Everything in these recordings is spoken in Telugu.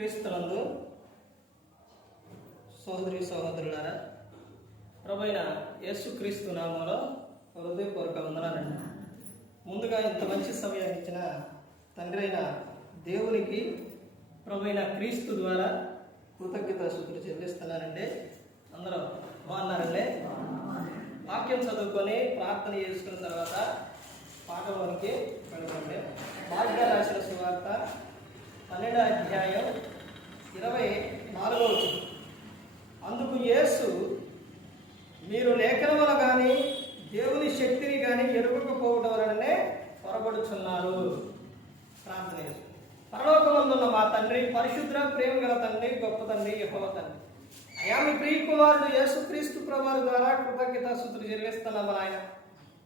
క్రీస్తునందు సోదరి సోదరులారా, ప్రభువైన యేసుక్రీస్తు నామములో హృదయపూర్వక వందనాలండి. ముందుగా ఇంత మంచి సమయాన్ని ఇచ్చిన తండ్రి అయిన దేవునికి ప్రభువైన క్రీస్తు ద్వారా కృతజ్ఞతాస్తుతులు చెల్లిస్తున్నానండి. అందరూ బాగున్నారండి? వాక్యం చదువుకొని ప్రార్థన చేసుకున్న తర్వాత పాఠంలోనికి వెళ్తామండి. మార్గా రాసిన సువార్త 12వ అధ్యాయం 24వ వచనం. అందుకు యేసు, మీరు లేఖనములు కానీ దేవుని శక్తిని కానీ ఎరుగకపోవడం వలననే పొరబడుచున్నారు. ప్రార్థన చేసుకుంటాం. పరలోకమందున్న మా తండ్రి, పరిశుద్ధ ప్రేమ గల తండ్రి, గొప్ప తండ్రి, యెహోవా తండ్రి, అయా మీ ప్రియ కుమారుడు యేసుక్రీస్తు ప్రభువు ద్వారా కృతజ్ఞతాస్తుతులు చెల్లిస్తున్నాము నాయన.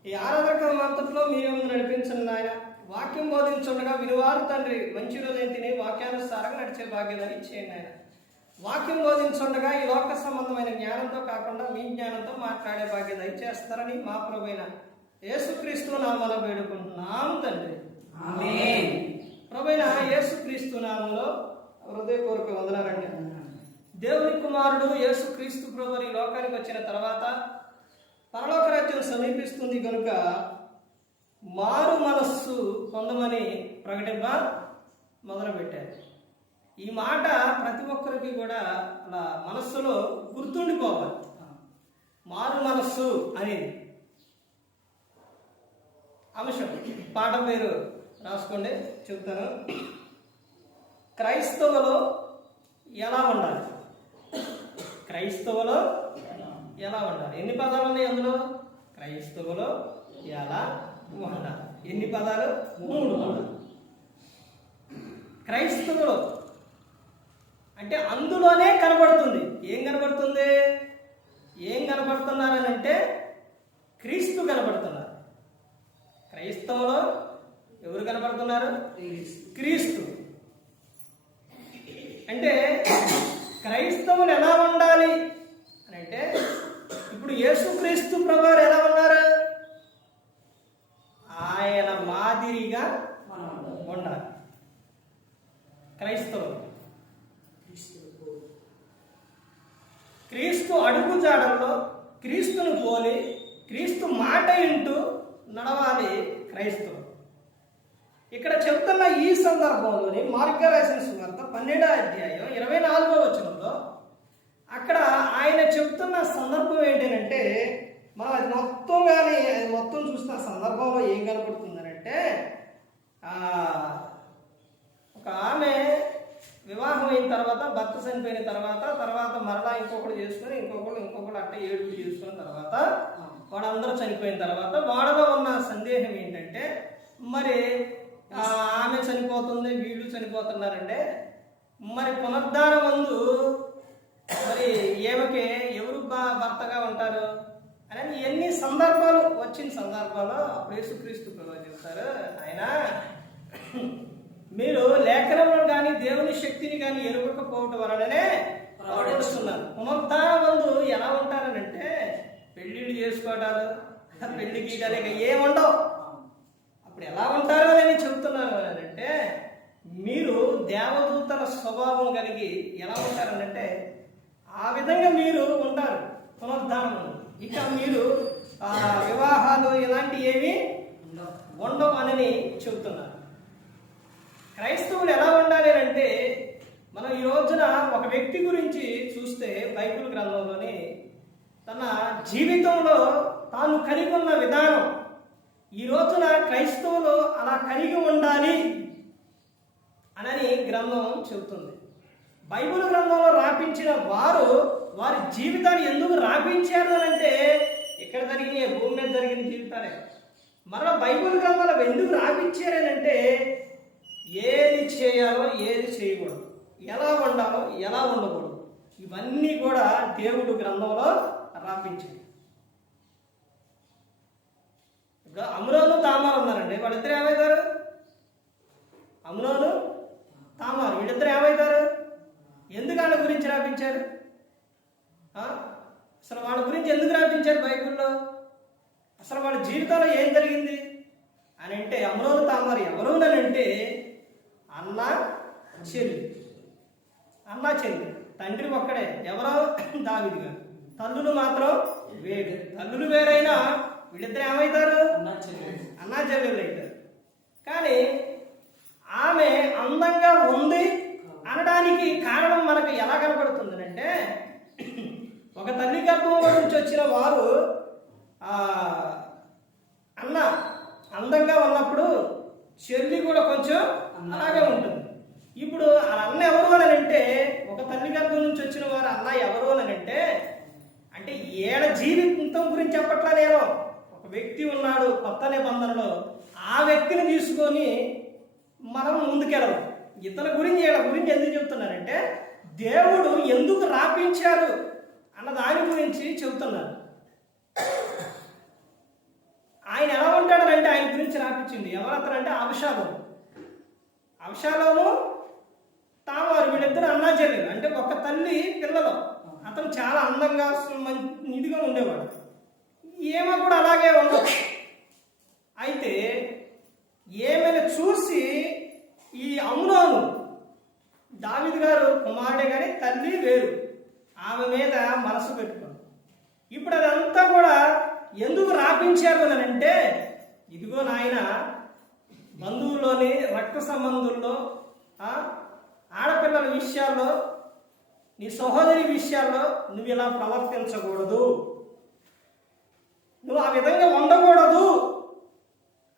ఈ ఆరాధన అంతట్లో మీరు నడిపించండి నాయన. వాక్యం బోధించుండగా వినువారు తండ్రి మంచి హృదయం తిని వాక్యానుసారంగా నడిచే భాగ్యాన్ని ఇచ్చేయండి ఆయన. వాక్యం బోధించుండగా ఈ లోక సంబంధమైన జ్ఞానంతో కాకుండా మీ జ్ఞానంతో మాట్లాడే భాగ్యం దయచేస్తారని మా ప్రభువైన యేసుక్రీస్తు నామములో వేడుకుంటున్నాం తండ్రి. ఆమేన్. ప్రభువైన యేసుక్రీస్తు నామములో హృదయపూర్వక వందనాలండి. దేవుని కుమారుడు యేసుక్రీస్తు ప్రభువు ఈ లోకానికి వచ్చిన తర్వాత పరలోక రాజ్యం సమీపిస్తుంది కనుక మారు మనస్సు పొందమని ప్రకటింప మొదలుపెట్టారు. ఈ మాట ప్రతి ఒక్కరికి కూడా అలా మనస్సులో గుర్తుండిపోవాలి. మారు మనస్సు అనేది అంశం. పాట పేరు రాసుకోండి, చెప్తాను. క్రైస్తవులు ఎలా ఉండాలి? క్రైస్తవులు ఎలా ఉండాలి? ఎన్ని పదాలు ఉన్నాయి అందులో? క్రైస్తవులు ఎలా ఉండాలి. ఎన్ని పదాలు? 3 పదాలు. క్రైస్తవులు అంటే అందులోనే కనబడుతుంది. ఏం కనబడుతుంది? ఏం కనబడుతున్నారని అంటే క్రీస్తు కనబడుతున్నారు. క్రైస్తవులు ఎవరు కనబడుతున్నారు? క్రీస్తు. అంటే క్రైస్తవులు ఎలా ఉండాలి అని అంటే ఇప్పుడు యేసుక్రీస్తు ప్రభువు ఎలా ఉన్నారు? ఆయన మాదిరిగా ఉండాలి క్రైస్తవులు. క్రీస్తు అడుగు జాడల్లో క్రీస్తును పోలి క్రీస్తు మాట వింటూ నడవాలి క్రైస్తవులు. ఇక్కడ చెప్తున్న ఈ సందర్భంలోని మార్కు రాసిన సువార్త 12వ అధ్యాయం 24వ వచనంలో అక్కడ ఆయన చెప్తున్న సందర్భం ఏంటంటే, మనం అది మొత్తం చూస్తున్న సందర్భంలో ఏం కనపడుతుందనంటే, ఒక ఆమె వివాహం అయిన తర్వాత భర్త చనిపోయిన తర్వాత మరలా ఇంకొకటి చేసుకుని ఇంకొకటి అట్ట 7 చేసుకున్న తర్వాత వాళ్ళందరూ చనిపోయిన తర్వాత వాళ్ళలో ఉన్న సందేహం ఏంటంటే, మరి ఆమె చనిపోతుంది, వీళ్ళు చనిపోతున్నారంటే మరి పునరుద్ధానం ముందు మరి ఏమకి ఎవరు భర్తగా ఉంటారు అని ఎన్ని సందర్భాలు వచ్చిన సందర్భాలు అప్పుడు యేసుక్రీస్తు ప్రభువు చెప్తారు, ఆయన మీరు లేఖనములను కానీ దేవుని శక్తిని కానీ ఎరుగకపోవటం వలననే ప్రవర్తిస్తున్నారు. పునరుద్ధానం ముందు ఎలా ఉంటారనంటే పెళ్లిళ్ళు చేసుకోవడాలు, పెళ్లి గీయడానికి ఏముండవు. అప్పుడు ఎలా ఉంటారు అని చెబుతున్నారు అంటే, మీరు దేవదూతల స్వభావం కలిగి ఎలా ఉంటారనంటే ఆ విధంగా మీరు ఉంటారు పునరుద్ధానం. ఇక మీరు వివాహాలు ఇలాంటి ఏవి ఉండవు అని చెబుతున్నారు. క్రైస్తవులు ఎలా ఉండాలి అంటే, మనం ఈ రోజున ఒక వ్యక్తి గురించి చూస్తే బైబిల్ గ్రంథంలోని తన జీవితంలో తాను కలిగి ఉన్న విధానం ఈ రోజున క్రైస్తవులు అలా కలిగి ఉండాలి అని గ్రంథం చెబుతుంది. బైబిల్ గ్రంథంలో రాపించిన వారు వారి జీవితాన్ని ఎందుకు రాపించారు అని అంటే, ఇక్కడ జరిగిన భూమి మీద జరిగిన జీవితాలే మరలా బైబిల్ గ్రంథాలు ఎందుకు రాపించారని అంటే, ఏది చేయాలో ఏది చేయకూడదు, ఎలా ఉండాలో ఎలా ఉండకూడదు, ఇవన్నీ కూడా దేవుడు గ్రంథంలో రాపించాడు. అమ్నోను తామారు ఉన్నారండి, వాళ్ళిద్దరు ఏమవుతారు? అమ్నోను తామారు వీళ్ళిద్దరు ఏమవుతారు? ఎందుకు వాళ్ళ గురించి రాపించారు? అసలు వాళ్ళ గురించి ఎందుకు రాపించారు బైబిల్లో? అసలు వాళ్ళ జీవితంలో ఏం జరిగింది అని అంటే, అమ్నోను తామారు ఎవరు అని అంటే అన్న చెల్లి. అన్నా చెల్లి. తండ్రి ఒక్కడే, ఎవరో దావీదు గారు. తల్లులు మాత్రం వేరు. తల్లులు వేరైనా వీళ్ళిద్దరు ఏమవుతారు? అన్నా చెల్లెలు అవుతారు. కానీ ఆమె అందంగా ఉంది అనడానికి కారణం మనకు ఎలా కనపడుతుంది అంటే, ఒక తల్లి గర్భంలో నుంచి వచ్చిన వారు అన్న అందంగా ఉన్నప్పుడు చెల్లి కూడా కొంచెం అలాగే ఉంటుంది. ఇప్పుడు అన్న ఎవరు అని అంటే, ఒక తల్లి గర్భం నుంచి వచ్చిన వారు అన్న ఎవరు అని అంటే ఏడ జీవితం గురించి చెప్పట్లా నేను. ఒక వ్యక్తి ఉన్నాడు కొత్త నిబంధనలో, ఆ వ్యక్తిని తీసుకొని మనం ముందుకెళ్ళం. ఇతని గురించి ఎందుకు చెబుతున్నారంటే, దేవుడు ఎందుకు రాపించారు అన్న దాని గురించి చెబుతున్నారు. ఆయన ఎలా ఉంటాడనంటే, ఆయన గురించి రాపించింది ఎవరతనంటే అబ్షాలోము తామారు. వీళ్ళిద్దరు అన్నా చెల్లెలు, అంటే ఒక తల్లి పిల్లలు. అతను చాలా అందంగా ఇదిగా ఉండేవాడు. ఏమో కూడా అలాగే ఉండదు. అయితే ఏమైనా చూసి ఈ అమ్నోను, దావీదు గారు కుమారుడే కానీ తల్లి వేరు, ఆమె మీద మనసు పెట్టుకుంది. ఇప్పుడు అదంతా కూడా ఎందుకు రాపించారు అని అంటే, ఇదిగో నాయన, బంధువుల్లోని రక్త సంబంధుల్లో, ఆడపిల్లల విషయాల్లో, నీ సహోదరి విషయాల్లో నువ్వు ఇలా ప్రవర్తించకూడదు, నువ్వు ఆ విధంగా ఉండకూడదు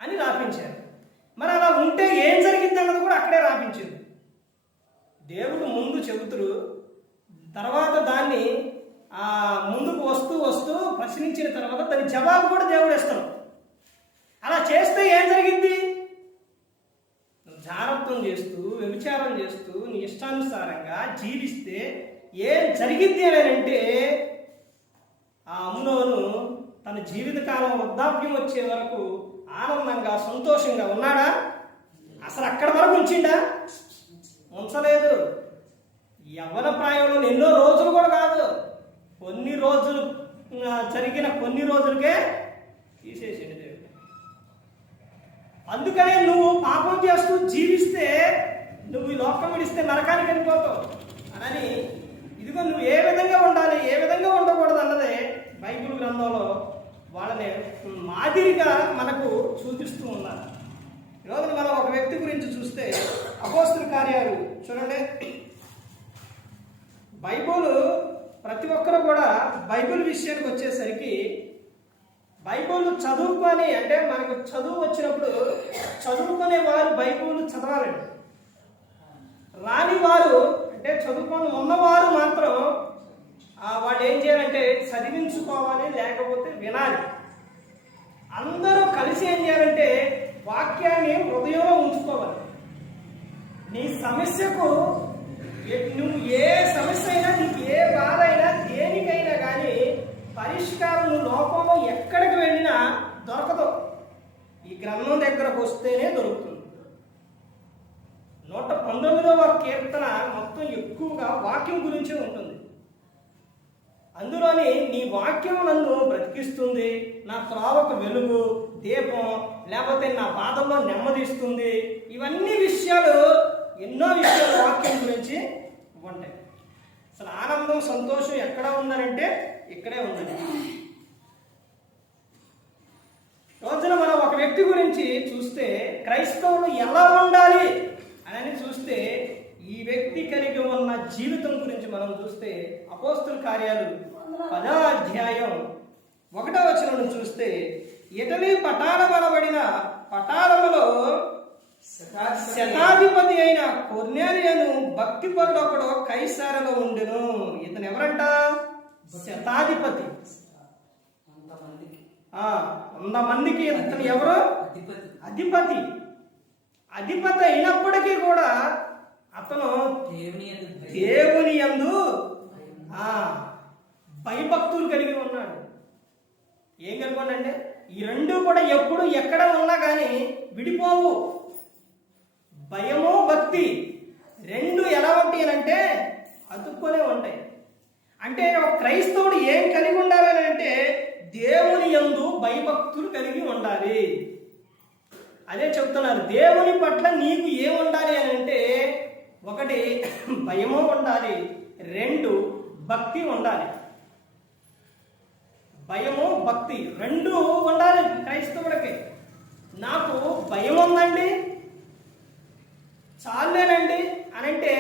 అని రాపించారు. మరి అలా ఉంటే ఏం జరిగింది అన్నది కూడా అక్కడే రాపించింది. దేవుడు ముందు చెబుతురు, తర్వాత దాన్ని ముందుకు వస్తూ ప్రశ్నించిన తర్వాత దాని జవాబు కూడా దేవుడు ఇస్తాడు. అలా చేస్తే ఏం జరిగింది? జారత్వం చేస్తూ, వ్యభిచారం చేస్తూ, నీ ఇష్టానుసారంగా జీవిస్తే ఏం జరిగింది అని అంటే, ఆ అమ్నోను తన జీవితకాలం వృద్ధాప్యం వచ్చే వరకు ఆనందంగా సంతోషంగా ఉన్నాడా? అసలు అక్కడి వరకు ఉంచిండా? ఉంచలేదు. యవ్వన ప్రాయంలో ఎన్నో రోజులు కూడా కాదు, కొన్ని రోజులు జరిగిన కొన్ని రోజులకే తీసేసిండు దేవుడు. అందుకనే నువ్వు పాపం చేస్తూ జీవిస్తే, నువ్వు ఈ లోకం విడిస్తే నరకానికి వెళ్ళిపోతావు అని, ఇదిగో నువ్వు ఏ విధంగా ఉండాలి, ఏ విధంగా ఉండకూడదు అన్నదే బైబిల్ గ్రంథంలో వాళ్ళని మాదిరిగా మనకు చూపిస్తూ ఉన్నారు. ఈరోజు మనం ఒక వ్యక్తి గురించి చూస్తే, అపోస్తలుల కార్యాలు చూడండి. బైబిల్ ప్రతి ఒక్కరు కూడా బైబిల్ విషయానికి వచ్చేసరికి, బైబిల్ చదువుకొని, అంటే మనకు చదువు వచ్చినప్పుడు చదువుకునే వారు బైబిల్ చదవాలండి. రాని వారు, అంటే చదువుకొని ఉన్నవారు మాత్రం వాళ్ళు ఏం చేయాలంటే చదివించుకోవాలి, లేకపోతే వినాలి. అందరూ కలిసి ఏం చేయాలంటే వాక్యాన్ని హృదయంలో ఉంచుకోవాలి. నీ సమస్యకు, నువ్వు ఏ సమస్య అయినా, నీకు ఏ బాధ అయినా, దేనికైనా కానీ పరిష్కారం నువ్వు లోకంలో ఎక్కడికి వెళ్ళినా దొరకదు. ఈ గ్రంథం దగ్గరకు వస్తేనే దొరుకుతుంది. 119వ కీర్తన మొత్తం ఎక్కువగా వాక్యం గురించే ఉంటుంది. అందులోని నీ వాక్యం నన్ను బ్రతికిస్తుంది, నా త్రోవకు వెలుగు, దీపం, లేకపోతే నా పాదంలో నెమ్మదిస్తుంది. ఇవన్నీ విషయాలు, ఎన్నో విషయాలు వాక్యం గురించి ఉంటాయి. అసలు ఆనందం, సంతోషం ఎక్కడ ఉందనంటే ఇక్కడే ఉందండి. రోజున మనం ఒక వ్యక్తి గురించి చూస్తే, క్రైస్తవులు ఎలా ఉండాలి అని చూస్తే, ఈ వ్యక్తి కలిగి ఉన్న జీవితం గురించి మనం చూస్తే, అపోస్తలుల కార్యాలు 10వ అధ్యాయం 1వ వచనం చూస్తే, ఇటలీ పటాలమనబడిన పటాలములో శతాధిపతి అయిన కొర్నేలియను భక్తిపరుడు ఒకడు కైసరలో ఉండెను. ఇతను ఎవరంట? శతాధిపతి. 100 మందికి ఇతను ఎవరు? అధిపతి. అధిపతి అయినప్పటికీ కూడా అతను దేవుని యందు భయభక్తులు కలిగి ఉన్నాడు. ఏం కనుకోండి, ఈ రెండు కూడా ఎప్పుడు ఎక్కడ ఉన్నా కానీ విడిపోవు. భయము, భక్తి రెండు ఎలా ఉంటాయి అంటే అతుక్కొనే ఉంటాయి. అంటే ఒక క్రైస్తవుడు ఏం కలిగి ఉండాలి అంటే దేవుని యందు భయభక్తులు కలిగి ఉండాలి. అదే చెప్తున్నారు, దేవుని పట్ల నీకు ఏం ఉండాలి అని అంటే ఒకటి భయము ఉండాలి, రెండు భక్తి ఉండాలి. భయము భక్తి రెండు ఉండాలి క్రైస్తవుడికి. నాకు భయం ఉందండి చాలేనండి అని అంటే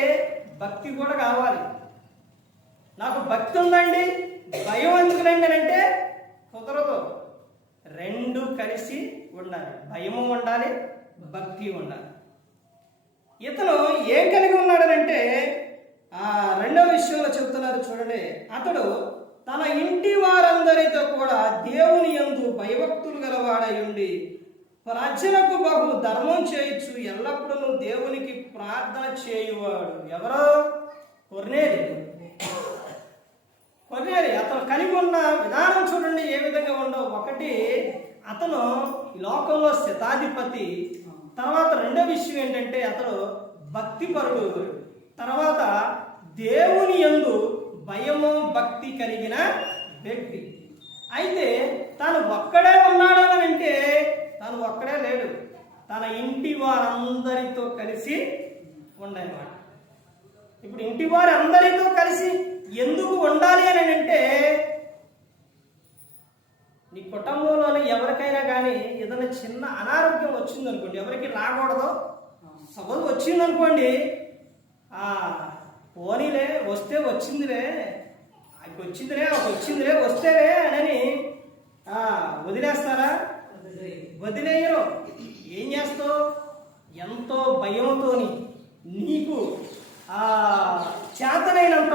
భక్తి కూడా కావాలి. నాకు భక్తి ఉందండి భయం ఎందుకునండి అని అంటే కుదరదు. రెండు కలిసి ఉండాలి, భయము ఉండాలి, భక్తి ఉండాలి. ఇతను ఏం కలిగి ఉన్నాడనంటే రెండో విషయంలో చెబుతున్నారు చూడండి. అతడు తన ఇంటి వారందరితో కూడా దేవుని యందు భయభక్తులు గలవాడై ఉండి ప్రజలకు బహు ధర్మం చేయొచ్చు, ఎల్లప్పుడూ దేవునికి ప్రార్థన చేయువాడు. ఎవరో కొర్నేలి. అతను కలిగి ఉన్న విధానం చూడండి ఏ విధంగా ఉండవు. ఒకటి, అతను ఈ లోకంలో శతాధిపతి. తర్వాత రెండో విషయం ఏంటంటే అతడు భక్తిపరుడు. తర్వాత దేవుని యందు భయము భక్తి కలిగిన వ్యక్తి. అయితే తాను ఒక్కడే ఉన్నాడు అని అంటే తాను ఒక్కడే లేడు, తన ఇంటి వారందరితో కలిసి ఉండేవాడు. ఇప్పుడు ఇంటి వారందరితో కలిసి ఎందుకు ఉండాలి అని అంటే నీ కుటుంబంలోని ఎవరికైనా కానీ ఏదైనా చిన్న అనారోగ్యం వచ్చిందనుకోండి, ఎవరికి రాకూడదు, సపోజ్ వచ్చిందనుకోండి, పోనీలే వస్తే వచ్చిందిలే వస్తేలే అని వదిలేస్తారా? వదిలేయరు. ఏం చేస్తావు? ఎంతో భయంతోని నీకు చేతనైనంత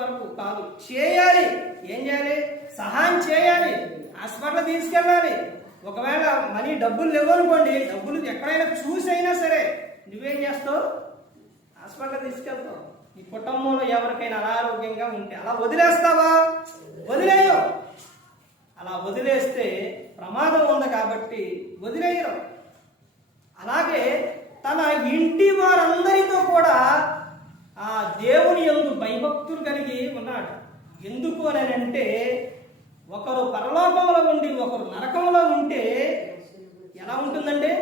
వరకు కాదు చేయాలి. ఏం చేయాలి? సహాయం చేయాలి, హాస్పిటల్ తీసుకెళ్ళాలి. ఒకవేళ మనీ డబ్బులు లేవనుకోండి, డబ్బులు ఎక్కడైనా చూసైనా సరే నువ్వేం చేస్తావు? హాస్పిటల్ తీసుకెళ్తావు. నీ కుటుంబంలో ఎవరికైనా అనారోగ్యంగా ఉంటే అలా వదిలేస్తావా? వదిలేయవు. అలా వదిలేస్తే ప్రమాదం ఉంది కాబట్టి వదిలేయరు. అలాగే తన ఇంటి వారందరితో కూడా దేవుని యందు భయభక్తులు కలిగి ఉన్నాడు. ఎందుకు అని అంటే ఒకరు పరలోకంలో ఉండి ఒకరు నరకంలో ఉంటే ఎలా ఉంటుందండి?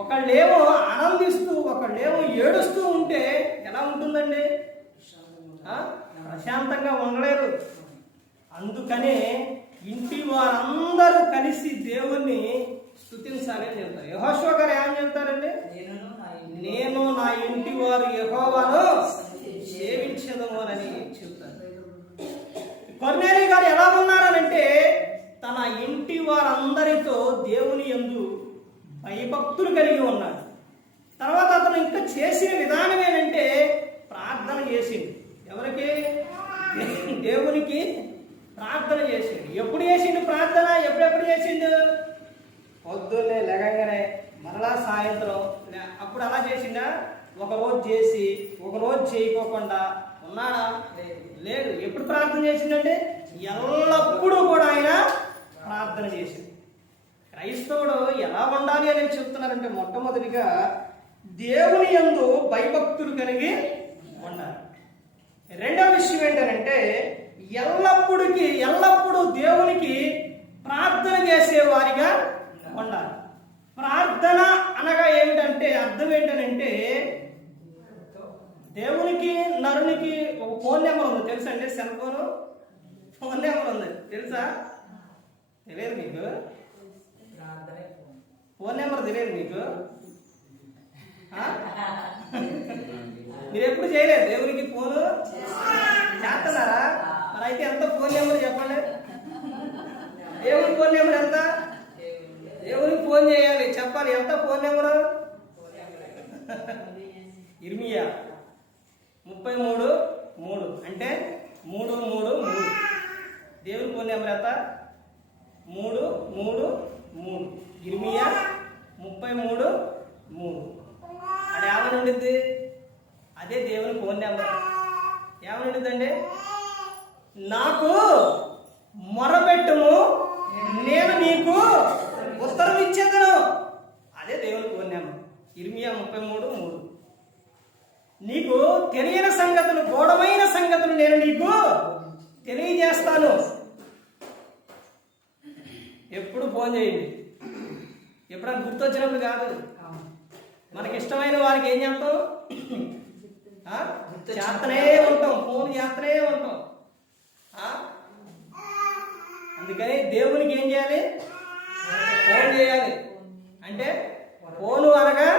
ఒకళ్ళేమో ఆనందిస్తూ ఒకళ్ళేమో ఏడుస్తూ ఉంటే ఎలా ఉంటుందండి? ప్రశాంతంగా ఉండలేరు. అందుకనే ఇంటి వారందరూ కలిసి దేవుణ్ణి స్తుతించాలి అని చెప్తారు. యెహోషువ గారు ఏమని చెప్తారండి? నేను నా ఇంటి వారు యెహోవాను సేవించదము అని చెప్తారు. కొర్నేలి గారు ఎలా ఉన్నారనంటే తన ఇంటి వారందరితో దేవుని యందు భయభక్తులు కలిగి ఉన్నాడు. తర్వాత అతను ఇంకా చేసిన విధానం ఏంటంటే ప్రార్థన చేసిండు. ఎవరికి? దేవునికి ప్రార్థన చేసిండు. ఎప్పుడు చేసిండు ప్రార్థన? ఎప్పుడెప్పుడు చేసిండు? పొద్దున్నే లేగంగానే, మరలా సాయంత్రం. అప్పుడు అలా చేసిండా? ఒకరోజు చేసి ఒకరోజు చేయకోకుండా ఉన్నాడా? లేదు. ఎప్పుడు ప్రార్థన చేసిండంటే ఎల్లప్పుడూ కూడా ఆయన ప్రార్థన చేసిండు. క్రైస్తవుడు ఎలా ఉండాలి అని చెప్తున్నారంటే మొట్టమొదటిగా దేవుని యందు భయభక్తులు కలిగి ఉండాలి. రెండో విషయం ఏంటంటే ఎల్లప్పుడూ దేవునికి ప్రార్థన చేసేవారిగా ఉండాలి. ప్రార్థన అనగా ఏమిటంటే అర్థం ఏంటంటే దేవునికి నరునికి ఒక ఫోన్ నెంబర్ ఉంది తెలుసా అండి? సెల్ ఫోన్ నెంబర్ ఉంది తెలుసా? తెలియదు మీకు? ఫోన్ నెంబర్ తెలియదు మీకు? మీరు ఎప్పుడు చేయలేదు దేవునికి ఫోను? చేస్తున్నారా? మరి అయితే ఎంత ఫోన్ నెంబర్ చెప్పండి. దేవుని ఫోన్ నెంబర్ ఎంత? దేవునికి ఫోన్ చేయాలి, చెప్పాలి. ఎంత ఫోన్ నెంబరు? ఇర్మియా 33:3 అంటే 333. దేవుని ఫోన్ నెంబర్ ఎంత? 333. ఇర్మియా 33:3. అది ఏమని ఉండిద్ది? అదే దేవుని ఫోన్ నెంబర్. ఏమని ఉండిద్దండి? నాకు మొరపెట్టుము, నేను నీకు ఉత్తరం ఇచ్చేదను. అదే దేవుని ఫోన్ నెంబర్. ఇర్మియా 33:3. నీకు తెలియని సంగతులు, గూఢమైన సంగతులు నేను నీకు తెలియజేస్తాను. ఎప్పుడు ఫోన్ చేయండి, ఎప్పుడైనా గుర్తొచ్చినప్పుడు కాదు. మనకి ఇష్టమైన వారికి ఏం చేస్తాం? చేస్తనే ఉంటాం, ఫోన్ చేస్తనే ఉంటాం. అందుకని దేవునికి ఏం చేయాలి? ఫోన్ చేయాలి. అంటే ఫోను అనగా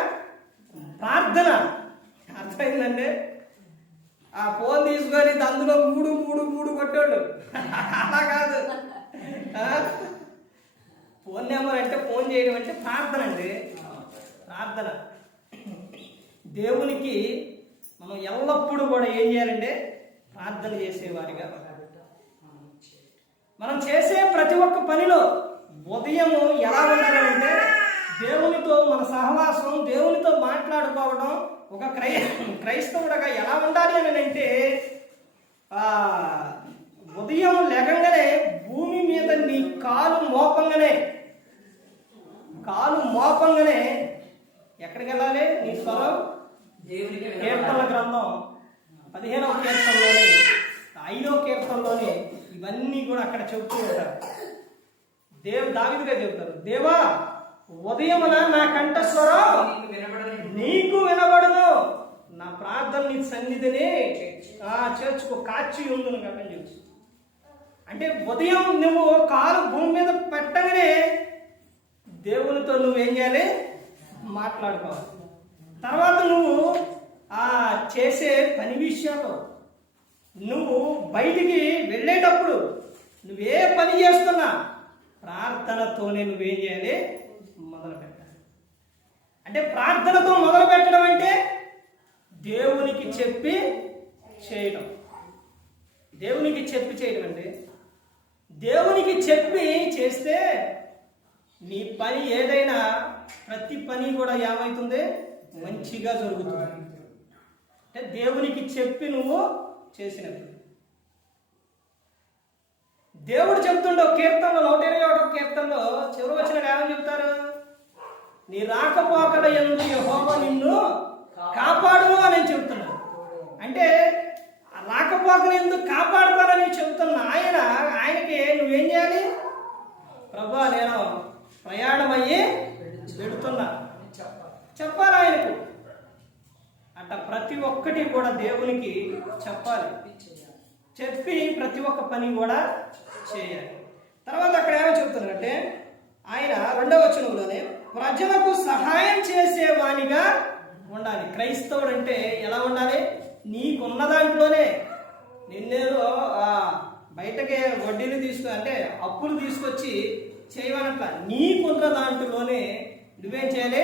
ప్రార్థన. అర్థమైందండి? ఆ ఫోన్ తీసుకొని అందులో మూడు మూడు మూడు కొట్టాడు. అలా కాదు. ఫోన్ నెంబర్ అంటే ఫోన్ చేయడం అంటే ప్రార్థన అండి. ప్రార్థన. దేవునికి మనం ఎల్లప్పుడూ కూడా ఏం చేయాలంటే ప్రార్థన చేసేవారిగా. మనం చేసే ప్రతి ఒక్క పనిలో ఉదయం ఎలా ఉండాలంటే దేవునితో మన సహవాసం, దేవునితో మాట్లాడుకోవడం. ఒక క్రైస్తవుడుగా ఎలా ఉండాలి అని అంటే ఉదయం లేకంగానే భూమి మీద నీ కాలు మోపంగానే ఎక్కడికి వెళ్ళాలి? నీ స్వరం కీర్తనల గ్రంథం 15వ కీర్తనలోని 5వ కీర్తనలోని ఇవన్నీ కూడా అక్కడ చెబుతూ ఉంటారు. దావీదు గారు చెబుతారు, దేవా ఉదయమున నా కంఠస్వరం నీకు వినబడను, నా ప్రార్థన నీ సన్నిధిని చేర్చుకో, కాచి ఉండును కదా అని చెప్పి. అంటే ఉదయం నువ్వు కాలు భూమి మీద పెట్టగానే దేవునితో నువ్వేం చేయాలి? మాట్లాడుకోవాలి. తర్వాత నువ్వు చేసే పని విషయాలు, నువ్వు బయటికి వెళ్ళేటప్పుడు నువ్వే పని చేస్తున్నా ప్రార్థనతోనే నువ్వేం చేయాలి? మొదలు పెట్టాలి. అంటే ప్రార్థనతో మొదలు పెట్టడం అంటే దేవునికి చెప్పి చేయడం. దేవునికి చెప్పి చేయడం అంటే దేవునికి చెప్పి చేస్తే నీ పని ఏదైనా ప్రతి పని కూడా ఏమవుతుంది? మంచిగా జరుగుతుంది. అంటే దేవునికి చెప్పి నువ్వు చేసినప్పుడు. దేవుడు చెప్తుండే కీర్తనలో 121వ కీర్తనలో చివరి వచ్చిన ఏమని చెప్తారు? నీ రాకపోకల యందు యెహోవా నిన్ను కాపాడును అని చెబుతున్నాడు. అంటే రాకపోకలు ఎందుకు కాపాడుతానని చెబుతున్న ఆయనకి నువ్వేం చేయాలి? ప్రభా నేను ప్రయాణమయ్యి వెళుతున్నా చెప్పాలి ఆయనకు. అట్లా ప్రతి ఒక్కటి కూడా దేవునికి చెప్పాలి. చెప్పి ప్రతి ఒక్క పని కూడా చేయాలి. తర్వాత అక్కడ ఏమో చెప్తున్నారంటే ఆయన 2వ వచనంలోనే ప్రజలకు సహాయం చేసేవానిగా ఉండాలి. క్రైస్తవుడు అంటే ఎలా ఉండాలి? నీకున్న దాంట్లోనే నిన్నేదో బయటకే వడ్డీలు అంటే అప్పులు తీసుకొచ్చి చేయవనట్ల, నీకున్న దాంట్లోనే నువ్వేం చేయాలి?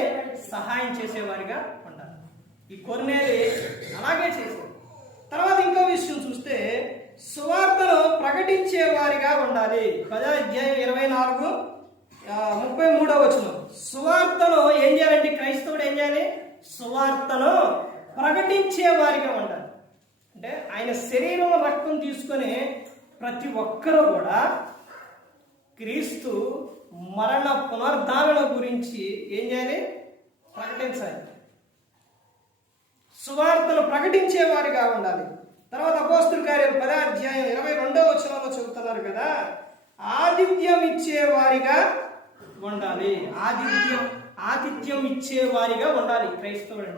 సహాయం చేసేవారిగా ఉండాలి. ఈ కొన్నేది అలాగే చేసేది. తర్వాత ఇంకో విషయం చూస్తే సువార్తను ప్రకటించే వారిగా ఉండాలి. 10వ అధ్యాయం 24-33వ వచనం. సువార్తను ఏం చేయాలంటే క్రైస్తవుడు ఏం చేయాలి? సువార్తను ప్రకటించే వారిగా ఉండాలి. అంటే ఆయన శరీరం రక్తం తీసుకొని ప్రతి ఒక్కరూ కూడా క్రీస్తు మరణ పునరుద్ధారణ గురించి ఏం చేయాలి? ప్రకటించాలి. సువార్తను ప్రకటించే వారిగా ఉండాలి. తర్వాత అపోస్తలుల కార్యాలు 10వ అధ్యాయం 22వ వచనంలో చెబుతున్నారు కదా, ఆతిథ్యం ఇచ్చే వారిగా ఉండాలి. ఆతిథ్యం ఇచ్చే వారిగా ఉండాలి క్రైస్తవుడు.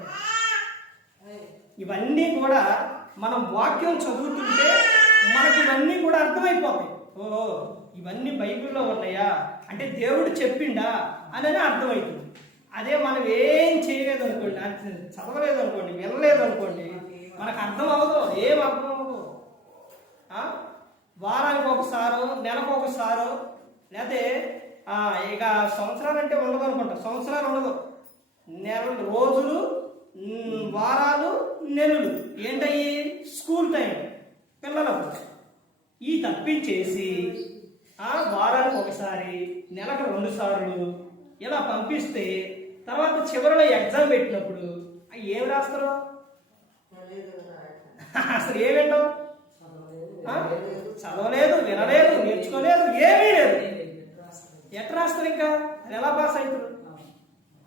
ఇవన్నీ కూడా మనం వాక్యం చదువుతుంటే మనకి ఇవన్నీ కూడా అర్థమైపోతాయి. ఓహో ఇవన్నీ బైబిల్లో ఉన్నాయా అంటే దేవుడు చెప్పిండా అని అర్థమవుతుంది. అదే మనం ఏం చేయలేదు అనుకోండి, చదవలేదు అనుకోండి, వినలేదు అనుకోండి, మనకు అర్థం అవ్వదు. ఏం అర్థం అవ్వదు. వారానికి ఒకసారో నెలకు ఒకసారో లేకపోతే ఇక సంవత్సరాలు అంటే ఉండదు అనుకుంటా. సంవత్సరాలు ఉండదు, నెలలు, రోజులు, వారాలు, నెలలు ఏంటయ్యి? స్కూల్ టైం పిల్లలకు. ఈ తప్పించేసి వారానికి ఒకసారి, నెలకు 2 సార్లు ఇలా పంపిస్తే తర్వాత చివరిలో ఎగ్జామ్ పెట్టినప్పుడు ఏం రాస్తారు? అసలు ఏమేంటావు? చదవలేదు, వినలేదు, నేర్చుకోలేదు, ఏమీ లేదు. ఎట్లా రాస్తారు? ఇంకా అది ఎలా పాస్ అవుతారు?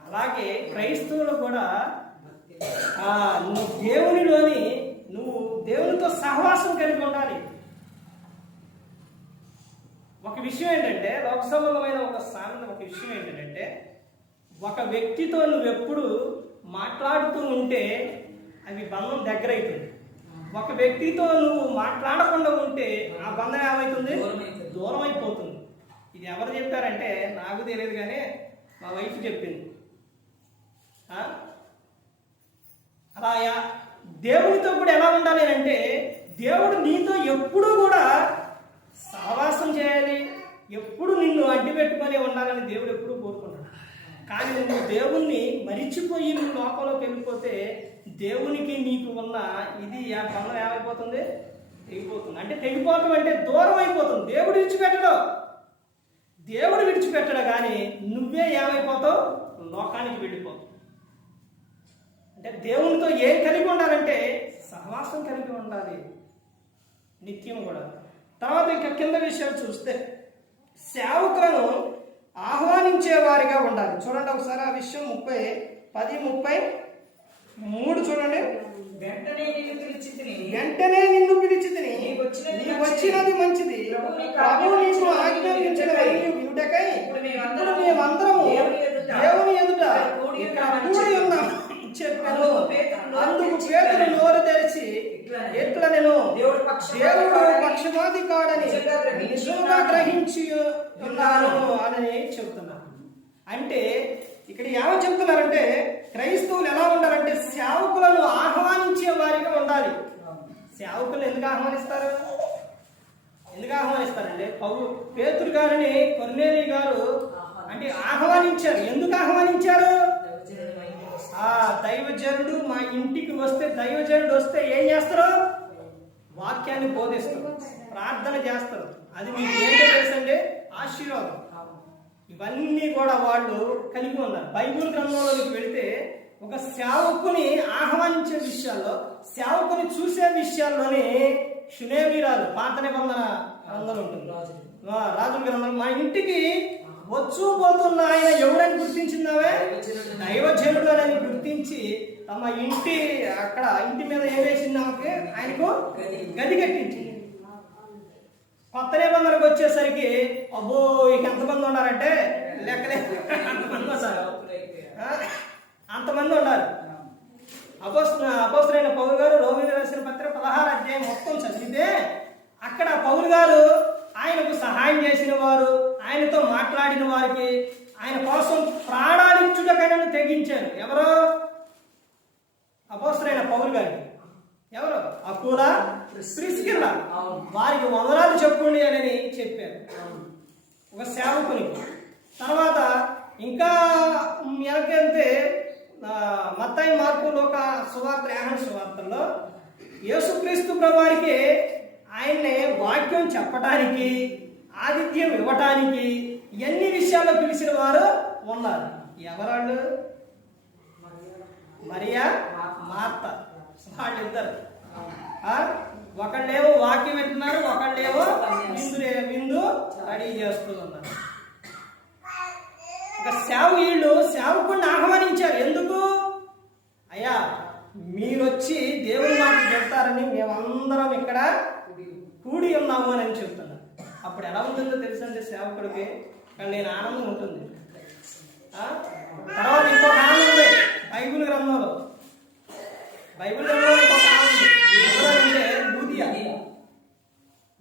అలాగే క్రైస్తవులు కూడా నువ్వు దేవునితో సహవాసం కలిగి ఉండాలి. ఒక విషయం ఏంటంటే లోక సంబంధమైన ఒక విషయం ఏంటంటే ఒక వ్యక్తితో నువ్వెప్పుడు మాట్లాడుతూ ఉంటే అవి బంధం దగ్గర అవుతుంది. ఒక వ్యక్తితో నువ్వు మాట్లాడకుండా ఉంటే ఆ బంధం ఏమవుతుంది? దూరం అయిపోతుంది. ఇది ఎవరు చెప్పారంటే నాకు తెలియదు, కానీ మా వైఫ్ చెప్పింది. అలా దేవునితో కూడా ఎలా ఉండాలి అంటే, దేవుడు నీతో ఎప్పుడూ కూడా సహవాసం చేయాలి, ఎప్పుడు నిన్ను అడ్డు పెట్టుకొని ఉండాలని దేవుడు ఎప్పుడూ కోరుకుంటాడు. కానీ నువ్వు దేవుణ్ణి మరిచిపోయి నువ్వు లోకంలోకి వెళ్ళిపోతే దేవునికి నీకు ఉన్న ఇది ఆ బంధం ఏమైపోతుంది? తెగిపోతుంది. అంటే తెగిపోవటం అంటే దూరం అయిపోతుంది. దేవుడు విడిచిపెట్టడు కానీ నువ్వే ఏమైపోతావు? లోకానికి వెళ్ళిపోతావు. అంటే దేవునితో ఏం కలిగి ఉండాలంటే సహవాసం కలిగి ఉండాలి నిత్యం కూడా. తర్వాత ఇంకా కింద విషయాలు చూస్తే సేవకులను ఆహ్వానించే వారిగా ఉండాలి. చూడండి ఒకసారి ఆ విషయం 10:33 చూడండి. వెంటనే నిన్ను పిలిచితిని, నీ వచ్చినది మంచిది, ప్రభువు నీకు ఆజ్ఞాపించినవి వినుటకై ఇప్పుడు మేమందరము దేవుని ఎదుట ఇక్కడ కూడి ఉన్నాం చెప్పాను. అందుకు పేతురు నోరు తెరిచి ఎట్లా నేను దేవుడు పక్షపాతి కాడని నిజంగా గ్రహించి ఉన్నాను అని చెప్తున్నాను. అంటే ఇక్కడ ఏమని చెప్తున్నారంటే, క్రైస్తవులు ఎలా ఉండాలంటే సేవకులను ఆహ్వానించే వారిగా ఉండాలి. సేవకులను ఎందుకు ఆహ్వానిస్తారంటే పేతురు గారిని కొర్నేలి గారు అంటే ఆహ్వానించారు. ఎందుకు ఆహ్వానించారు? దైవజనుడు మా ఇంటికి వస్తే, దైవజనుడు వస్తే ఏం చేస్తారు? వాక్యాన్ని బోధిస్తారు, ప్రార్థన చేస్తారు. అది మీకు ఏంటో తెలుసండి? ఆశీర్వాదం. ఇవన్నీ కూడా వాళ్ళు కలిగి ఉన్నారు. బైబిల్ గ్రంథంలోకి వెళితే ఒక సేవకుని ఆహ్వానించే విషయాల్లో, సేవకుని చూసే విషయాల్లోనే షునేమిరాలు పాత నిబంధన గ్రంథం ఉంటుంది, రాజుల గ్రంథం. మా ఇంటికి వచ్చు పోతున్న ఆయన ఎవరని గుర్తించిందావే? దైవజనుడు అని గుర్తించి తమ ఇంటి మీద ఏం వేసింది? ఆయనకు గది కట్టించింది. కొత్త నిబంధనకు వచ్చేసరికి అబ్బో ఇక ఎంతమంది ఉన్నారంటే లెక్కలే, అంతమంది ఉన్నారు. అపోస్తలుడైన పౌలు గారు రోమీయులకు రాసిన పత్రిక 16వ అధ్యాయం మొత్తం చదివితే అక్కడ పౌలు గారు ఆయనకు సహాయం చేసిన వారు, ఆయనతో మాట్లాడిన వారికి, ఆయన కోసం ప్రాణాలిచ్చుటకైనా తెగించారు. ఎవరో? అపోస్తలుడైన పౌలు గారికి. ఎవరు? అకుల, ప్రిస్కిల్ల. వారికి వందనాలు చెప్పుకోండి అని చెప్పారు ఒక సేవకుని. తర్వాత ఇంకా వెనకెళ్తే మత్తయి, మార్కు, లూకా సువార్త, యోహాను సువార్తల్లో యేసుక్రీస్తు ప్రభువారికి ఆయన్ని వాక్యం చెప్పడానికి, ఆతిథ్యం ఇవ్వటానికి ఎన్ని విషయాల్లో పిలిచిన వారు ఉన్నారు. ఎవరాళ్ళు? మరియా, మార్త. వాళ్ళిద్దరు. ఒకళ్ళేమో వాక్యం వింటున్నారు, ఒకళ్ళేమో విందు రెడీ చేస్తూ ఉన్నారు. ఒక సేవకుడిని ఆహ్వానించారు. ఎందుకు? అయ్యా మీరొచ్చి దేవుని మాట చెప్తారని మేమందరం ఇక్కడ కూడి ఉన్నాము అని చెప్తున్నారు. అప్పుడు ఎలా ఉంటుందో తెలుసండి సేవకుడికి? నేను ఆనందం ఉంటుంది. తర్వాత ఇంకొక ఆనందం ఉంది బైబిల్ గ్రంథంలో. ఇంకొక ఆనందం ఎవరంటే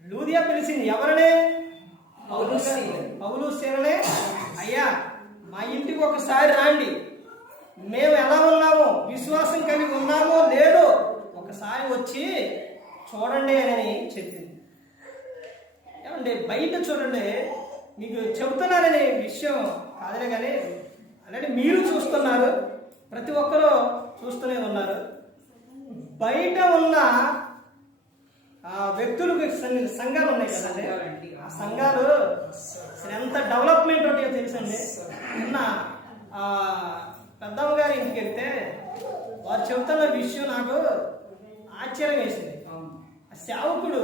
లూదియా పిలిచింది. ఎవరనే? పౌలు శీలనే. అయ్యా మా ఇంటికి ఒకసారి రాండి, మేము ఎలా ఉన్నామో, విశ్వాసం కలిగి ఉన్నామో లేదో ఒకసారి వచ్చి చూడండి అని చెప్పింది. ఏమండి బయట చూడండి, మీకు చెబుతున్నాననే విషయం కాదులే కానీ అలాంటి మీరు చూస్తున్నారు, ప్రతి ఒక్కరూ చూస్తూనే ఉన్నారు. బయట ఉన్న వ్యక్తులకు సంఘాలు ఉన్నాయి కదండి, ఆ సంఘాలు ఎంత డెవలప్మెంట్ ఉంటాయో తెలుసండి. నిన్న పెద్దమ్మ గారి ఇంటికి వెళ్తే వారు చెబుతున్న విషయం నాకు ఆశ్చర్యం వేసింది. ఆ సేవకుడు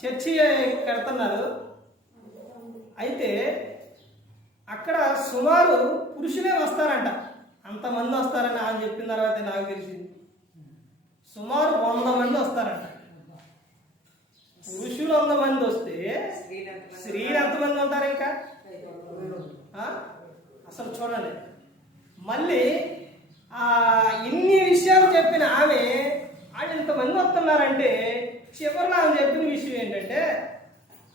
చర్చి కడుతున్నారు. అయితే అక్కడ సుమారు పురుషులే వస్తారంట. అంతమంది వస్తారని ఆయన చెప్పిన తర్వాత నాకు తెలిసింది. సుమారు 100 మంది వస్తారంట. పురుషులు 100 మంది వస్తే స్త్రీలు ఎంతమంది ఉంటారు? ఇంకా అసలు చూడండి, మళ్ళీ ఇన్ని విషయాలు చెప్పిన ఆమె వాళ్ళు ఇంతమంది వస్తున్నారంటే చివరిలో ఆమె చెప్పిన విషయం ఏంటంటే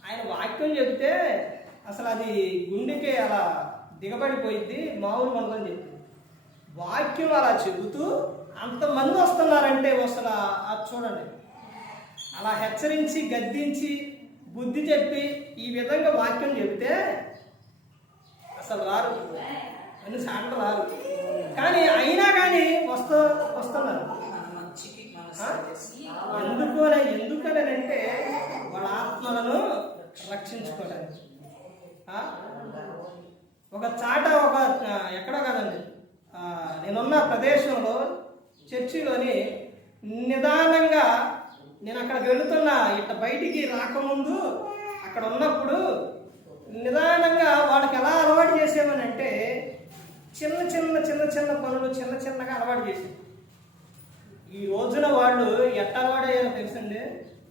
ఆయన వాక్యం చెప్తే అసలు అది గుండెకి అలా దిగబడిపోయింది, మామూలు మనదని చెప్పింది. వాక్యం అలా చెబుతూ అంతమంది వస్తున్నారంటే అసలు అది చూడండి, అలా హెచ్చరించి గద్దించి బుద్ధి చెప్పి ఈ విధంగా వాక్యం చెబితే అసలు రారు, అన్ని సార్లు రారు. కానీ అయినా కానీ వస్తున్నారు. ఎందుకని అంటే వాళ్ళ ఆత్మలను రక్షించుకోవడానికి. ఒక చాట ఎక్కడో కదండి, నేనున్న ప్రదేశంలో చర్చిలోని నిదానంగా నేను అక్కడికి వెళుతున్నా, ఇట్లా బయటికి రాకముందు అక్కడ ఉన్నప్పుడు నిదానంగా వాళ్ళకి ఎలా అలవాటు చేసేవనంటే చిన్న చిన్న పనులు చిన్నగా అలవాటు చేసేది. ఈ రోజున వాళ్ళు ఎట్ట అలవాటు అయ్యారో తెలుసండి.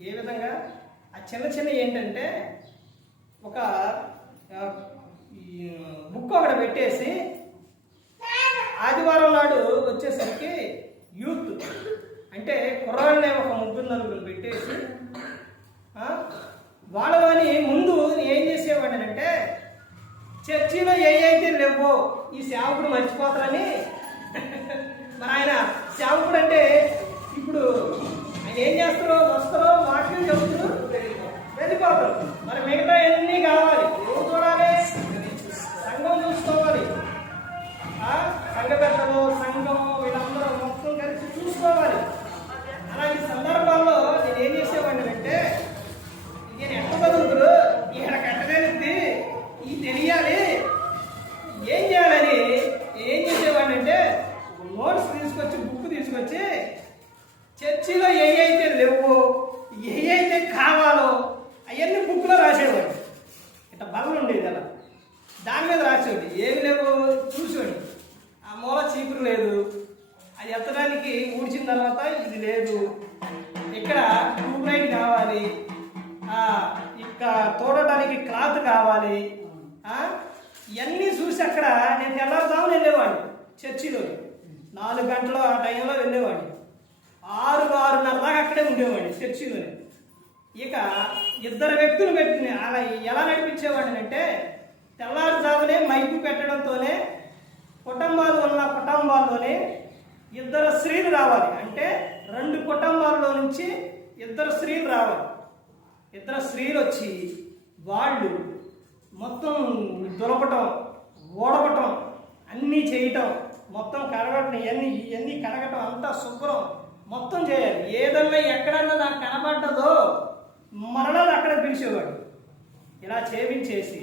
ఏ విధంగా ఆ చిన్న ఏంటంటే ఒక బుక్ ఒకటి పెట్టేసి ఆదివారం నాడు వచ్చేసరికి యూత్ అంటే కుర్రాళ్ళనే ఒక 3-4 పెట్టేసి వాళ్ళని ముందు ఏం చేసేవాడినంటే చర్చిలో ఏవైతే లేవో ఈ సేవకుడు మర్చిపోతారని. మరి ఆయన సేవకుడు అంటే ఇప్పుడు ఆయన ఏం చేస్తారో వస్తారో వాక్యం చెబుతారు వెళ్ళిపోతారు. మరి మిగతా అన్నీ కావాలి, ఎవరు చూడాలి? సంఘం చూసుకోవాలి, సంఘ పెద్దలు సంఘం వీళ్ళందరూ మొత్తం కలిసి చూసుకోవాలి. అలాంటి సందర్భాల్లో నేను ఏం చేసేవాడిని అంటే నేను ఎక్కడ చదువుతురు ఇక్కడ కట్టగలిగింది ఇది తెలియాలి, ఏం చేయాలని ఏం చేసేవాడిని అంటే నోట్స్ తీసుకొచ్చి బుక్ తీసుకొచ్చి చర్చిలో ఏవైతే లేవో ఏవైతే కావాలో అవన్నీ బుక్లో రాసేవాడు. ఇట్లా బలం ఉండేది అలా, దాని మీద రాసేవాడు. ఏమి లేవు చూసేవాడు. ఆ మూల చీపురు లేదు, అది ఎత్తడానికి ఊడ్చిన తర్వాత ఇది లేదు, ఇక్కడ ట్యూబ్ లైట్ కావాలి, ఇక్కడ తోడటానికి క్లాత్ కావాలి, ఇవన్నీ చూసి అక్కడ నేను తెల్లారుదామని వెళ్ళేవాడిని. చర్చిలో 4 గంటలు ఆ టైంలో వెళ్ళేవాడిని. 6-6:30 దాకా అక్కడే ఉండేవాడిని చర్చిలోనే. ఇక 2 వ్యక్తులు పెట్టి అలా ఎలా నడిపించేవాడిని అంటే తెల్లారుజామునే మైకు పెట్టడంతోనే కుటుంబాల్లోనే 2 స్త్రీలు రావాలి. అంటే 2 కుటుంబాల్లో నుంచి 2 స్త్రీలు రావాలి. 2 స్త్రీలు వచ్చి వాళ్ళు మొత్తం దులపటం ఓడపటం అన్నీ చేయటం, మొత్తం కడగటం, ఇవన్నీ కడగటం అంతా శుభ్రం మొత్తం చేయాలి. ఏదన్నా ఎక్కడన్నా నాకు కనబడ్డదో మరలా అక్కడ పిలిచేవాడు. ఇలా చేయించేసి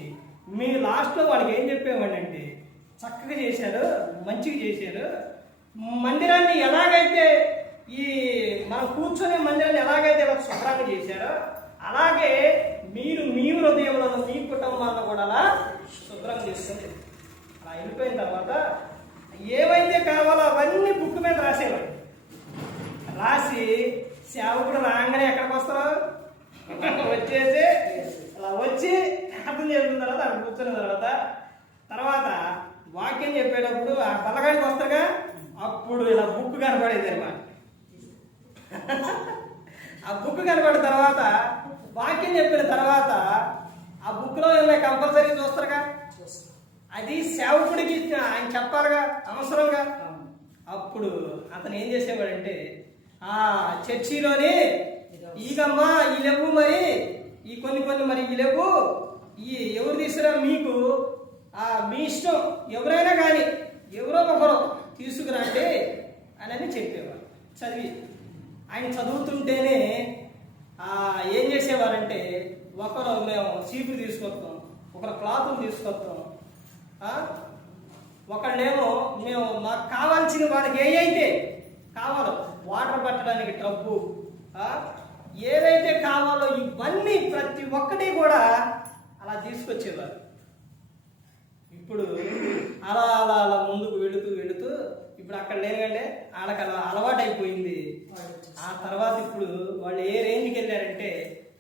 మీ లాస్ట్లో వాళ్ళకి ఏం చెప్పేవాడు అంటే చక్కగా చేశారు, మంచిగా చేశారు, మందిరాన్ని ఎలాగైతే ఈ మనం కూర్చొనే మందిరాన్ని ఎలాగైతే ఇలా శుభ్రంగా చేశారో అలాగే మీరు మీ హృదయంలో మీ కుటుంబాలను కూడా అలా శుభ్రం చేసుకొని అలా వెళ్ళిపోయిన తర్వాత ఏవైతే కావాలో అవన్నీ బుక్ మీద రాసేవాడు. రాసి సేవకుడు రాగానే ఎక్కడికి వస్తారు వచ్చేసి అలా వచ్చి అర్థం చేసిన తర్వాత అక్కడ కూర్చున్న తర్వాత వాక్యం చెప్పేటప్పుడు ఆ బల్లగాడికి వస్తాగా అప్పుడు ఇలా బుక్ కనపడేది అన్నమాట. ఆ బుక్ కనపడిన తర్వాత వాక్యం చెప్పిన తర్వాత ఆ బుక్లో ఏమైనా కంపల్సరీ చూస్తారుగా, అది సేవకుడికి ఆయన చెప్పాలిగా, అవసరంగా. అప్పుడు అతను ఏం చేసేవాడంటే చర్చిలోని ఈగమ్మా ఈ లేవు, మరి ఈ కొన్ని మరి ఈ లేవు, ఈ ఎవరు తీసుకురా మీకు మీ ఇష్టం, ఎవరైనా కానీ ఎవరో ఒకరు తీసుకురండి అని చెప్పేవారు. చదివి ఆయన చదువుతుంటేనే ఏం చేసేవారంటే ఒకరు మేము చీపురు తీసుకొస్తాం, ఒకరు క్లాతులు తీసుకొస్తాం, ఒకళ్ళేమో మేము మాకు కావాల్సిన వాళ్ళకి ఏవైతే కావాలో వాటర్ పట్టడానికి టబ్బు, ఏదైతే కావాలో ఇవన్నీ ప్రతి ఒక్కటి కూడా అలా తీసుకొచ్చేవారు. ఇప్పుడు అలా అలా అలా ముందుకు వెళుతూ ఇప్పుడు అక్కడ లేదంటే వాళ్ళకి అలా అలవాటు అయిపోయింది. ఆ తర్వాత ఇప్పుడు వాళ్ళు ఏ రేంజ్కి వెళ్ళారంటే